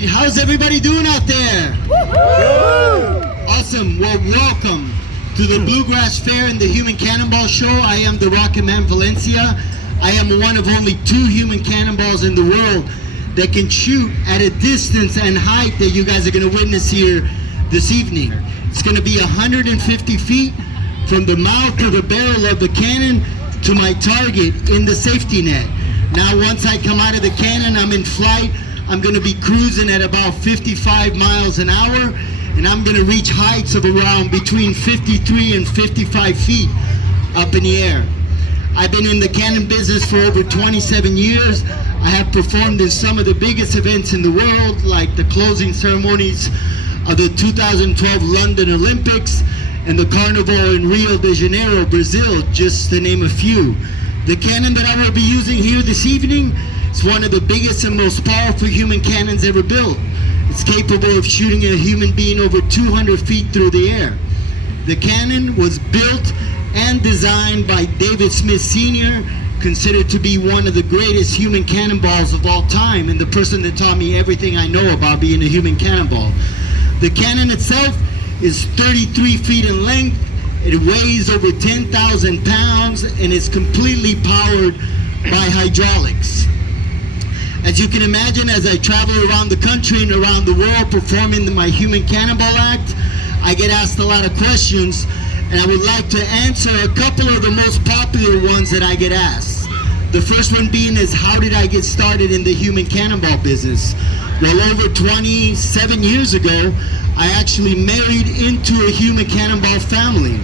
right, how's everybody doing out there? Woo-hoo! Awesome. Well, welcome to the Bluegrass Fair and the Human Cannonball Show. I am the Rocketman Valencia. I am one of only 2 human cannonballs in the world that can shoot at a distance and height that you guys are going to witness here this evening. It's going to be 150 feet from the mouth to the barrel of the cannon to my target in the safety net. Now, once I come out of the cannon, I'm in flight. I'm going to be cruising at about 55 miles an hour, and I'm going to reach heights of around between 53 and 55 feet up in the air. I've been in the cannon business for over 27 years. I have performed in some of the biggest events in the world, like the closing ceremonies of the 2012 London Olympics and the Carnival in Rio de Janeiro, Brazil, just to name a few. The cannon that I will be using here this evening is one of the biggest and most powerful human cannons ever built. It's capable of shooting a human being over 200 feet through the air. The cannon was built and designed by David Smith Sr., considered to be one of the greatest human cannonballs of all time, and the person that taught me everything I know about being a human cannonball. The cannon itself is 33 feet in length. It weighs over 10,000 pounds and is completely powered by hydraulics. As you can imagine, as I travel around the country and around the world performing my human cannonball act, I get asked a lot of questions, and I would like to answer a couple of the most popular ones that I get asked. The first one being is, how did I get started in the human cannonball business? Well, over 27 years ago, I actually married into a human cannonball family.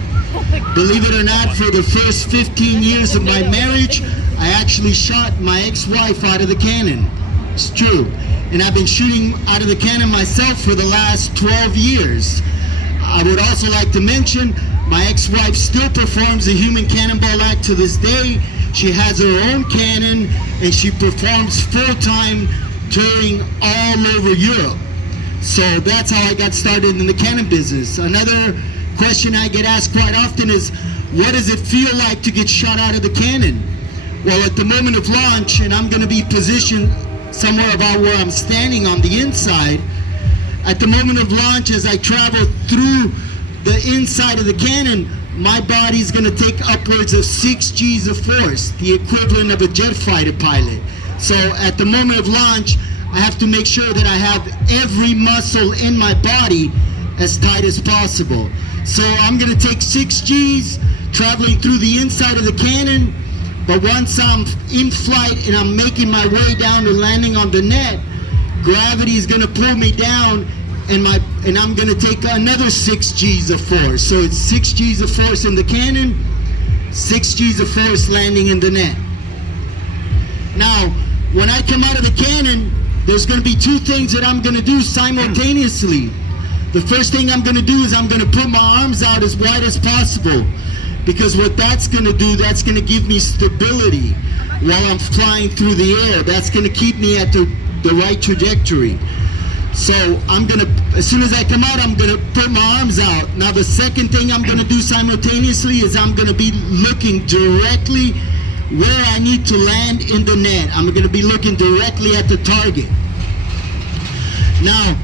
Believe it or not, for the first 15 years of my marriage, I actually shot my ex-wife out of the cannon. It's true. And I've been shooting out of the cannon myself for the last 12 years. I would also like to mention, my ex-wife still performs a human cannonball act to this day. She has her own cannon, and she performs full-time touring all over Europe. So that's how I got started in the cannon business. Another question I get asked quite often is, what does it feel like to get shot out of the cannon? Well, at the moment of launch, and I'm going to be positioned somewhere about where I'm standing on the inside, at the moment of launch, as I travel through the inside of the cannon, my body's going to take upwards of 6 G's of force, the equivalent of a jet fighter pilot. So at the moment of launch, I have to make sure that I have every muscle in my body as tight as possible. So I'm going to take 6 G's traveling through the inside of the cannon, but once I'm in flight and I'm making my way down to landing on the net, gravity is going to pull me down, and I'm going to take another 6 G's of force. So it's 6 G's of force in the cannon, 6 G's of force landing in the net. Now, when I come out of the cannon, there's going to be 2 things that I'm going to do simultaneously. The first thing I'm going to do is I'm going to put my arms out as wide as possible, because what that's going to do, that's going to give me stability while I'm flying through the air. That's going to keep me at the right trajectory. So I'm going to, as soon as I come out, I'm going to put my arms out. Now the second thing I'm going to do simultaneously is I'm going to be looking directly where I need to land in the net. I'm going to be looking directly at the target. Now,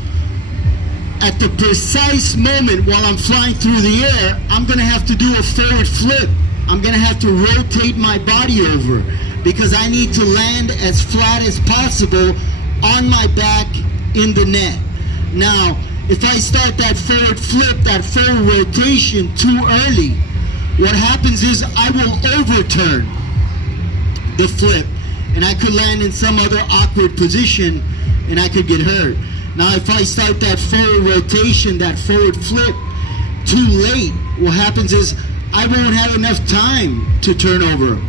at the precise moment while I'm flying through the air, I'm going to have to do a forward flip. I'm going to have to rotate my body over, because I need to land as flat as possible on my back in the net. Now, if I start that forward flip, that forward rotation too early, what happens is I will overturn the flip, and I could land in some other awkward position, and I could get hurt. Now, if I start that forward rotation, that forward flip, too late, what happens is I won't have enough time to turn over,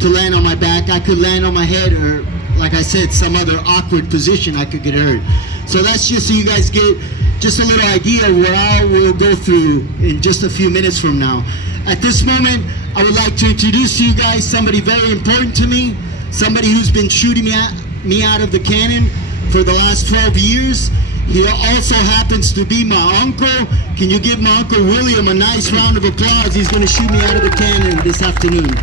to land on my back. I could land on my head, or, like I said, some other awkward position, I could get hurt. So that's just so you guys get just a little idea of what I will go through in just a few minutes from now. At this moment, I would like to introduce to you guys somebody very important to me, somebody who's been shooting me out of the cannon for the last 12 years. He also happens to be my uncle. Can you give my Uncle William a nice round of applause? He's going to shoot me out of the cannon this afternoon.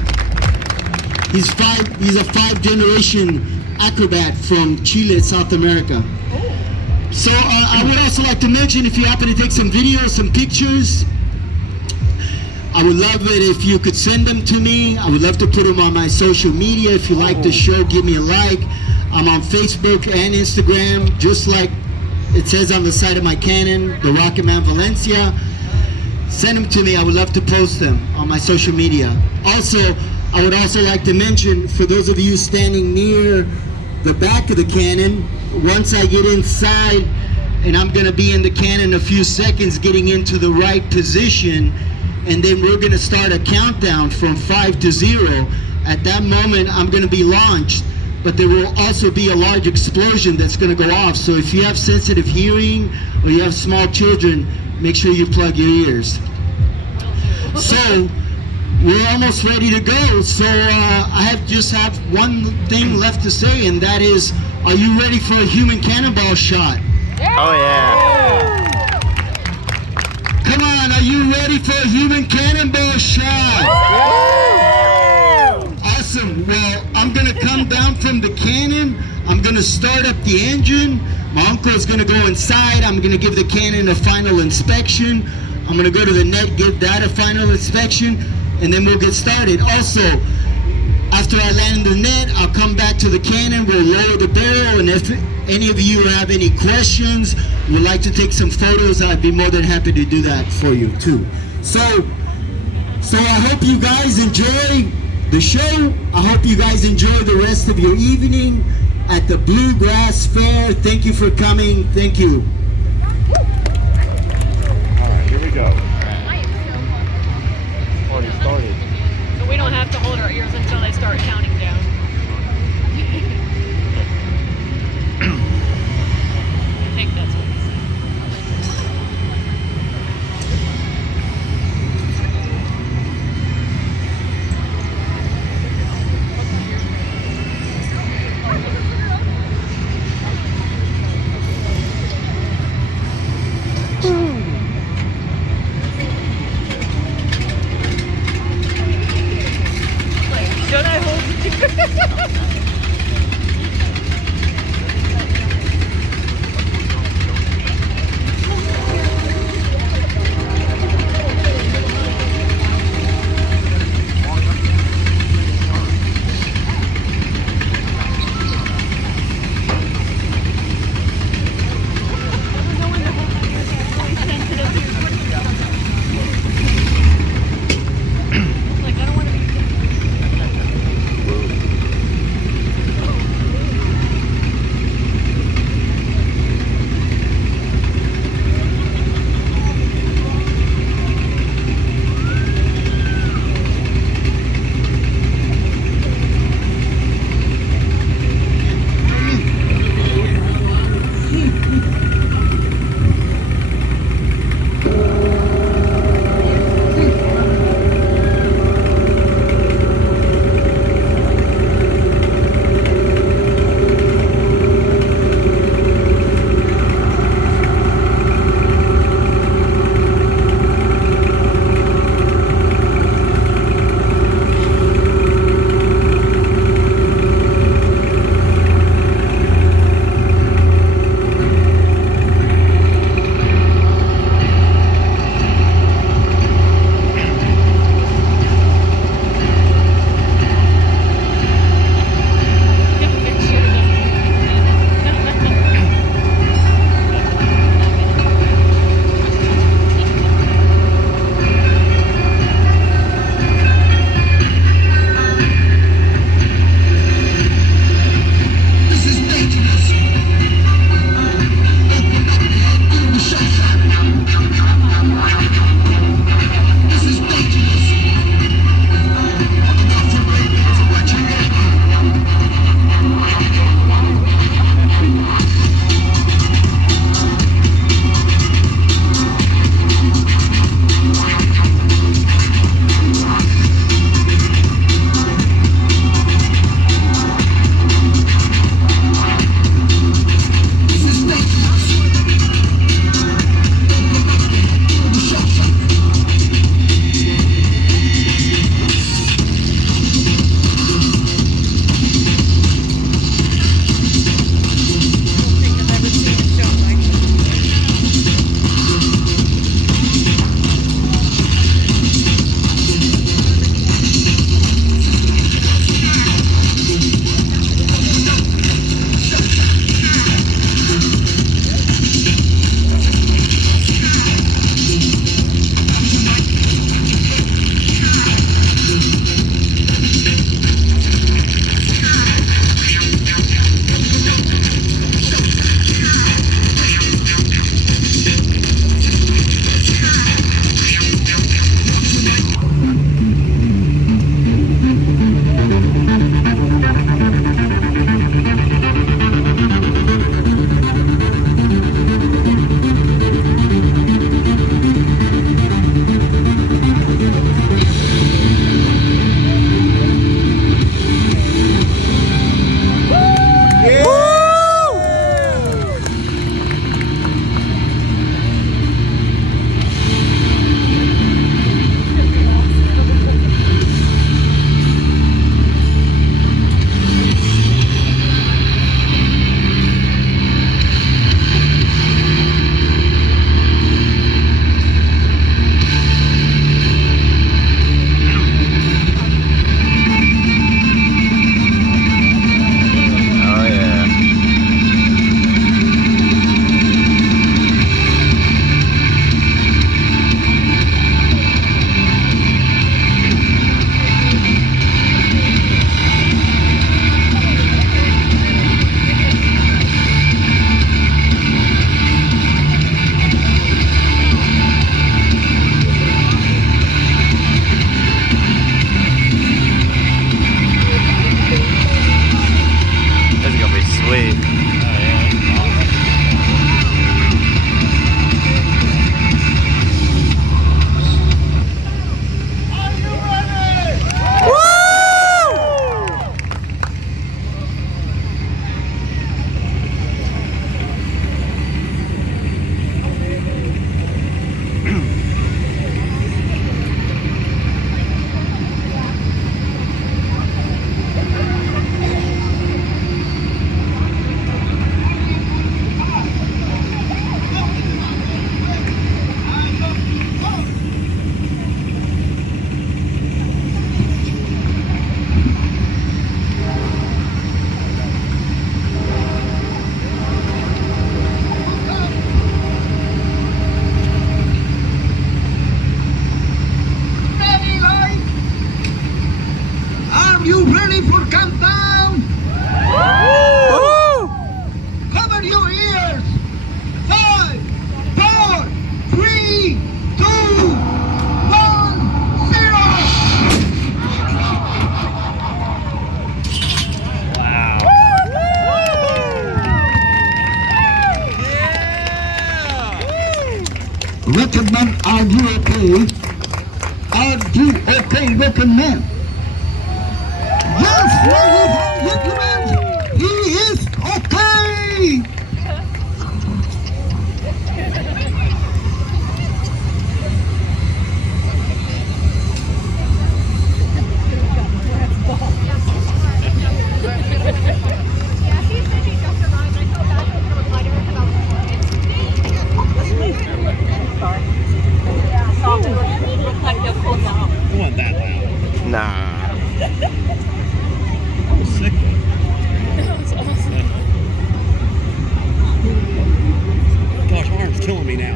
He's a 5th generation acrobat from Chile, South America. So I would also like to mention, if you happen to take some videos, some pictures, I would love it if you could send them to me. I would love to put them on my social media. If you like the show, give me a like. I'm on Facebook and Instagram, just like it says on the side of my Canon, the Rocketman Valencia. Send them to me. I would love to post them on my social media. Also, I would also like to mention, for those of you standing near the back of the Canon, once I get inside, and I'm gonna be in the Canon a few seconds, getting into the right position, and then we're gonna start a countdown from 5 to 0. At that moment, I'm gonna be launched, but there will also be a large explosion that's gonna go off. So if you have sensitive hearing or you have small children, make sure you plug your ears. So, we're almost ready to go. So I just have one thing left to say, and that is, are you ready for a human cannonball shot? Oh yeah. Come on, are you ready for a human cannonball shot? Awesome. Well, I'm gonna come down from the cannon. I'm gonna start up the engine. My uncle is gonna go inside. I'm gonna give the cannon a final inspection. I'm gonna go to the net, give that a final inspection, and then we'll get started. Also, after I land the net, I'll come back to the cannon, we'll lower the barrel, and if any of you have any questions, would like to take some photos, I'd be more than happy to do that for you too. So I hope you guys enjoy the show. I hope you guys enjoy the rest of your evening at the Bluegrass Fair. Thank you for coming. Thank you. Here we go. Already started. But we don't have to hold our ears until they start counting down. I think that's what he said. Should I hold it 3, 2, 1, 0. Wow. Rocketman, are you okay? Are you okay, Rocketman? Yes, ladies and gentlemen, he is okay. It wasn't that loud. Nah. I was sick though. That's awesome. Gosh, my arm's killing me now.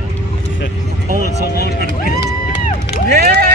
Holding so long trying to get it. Yeah!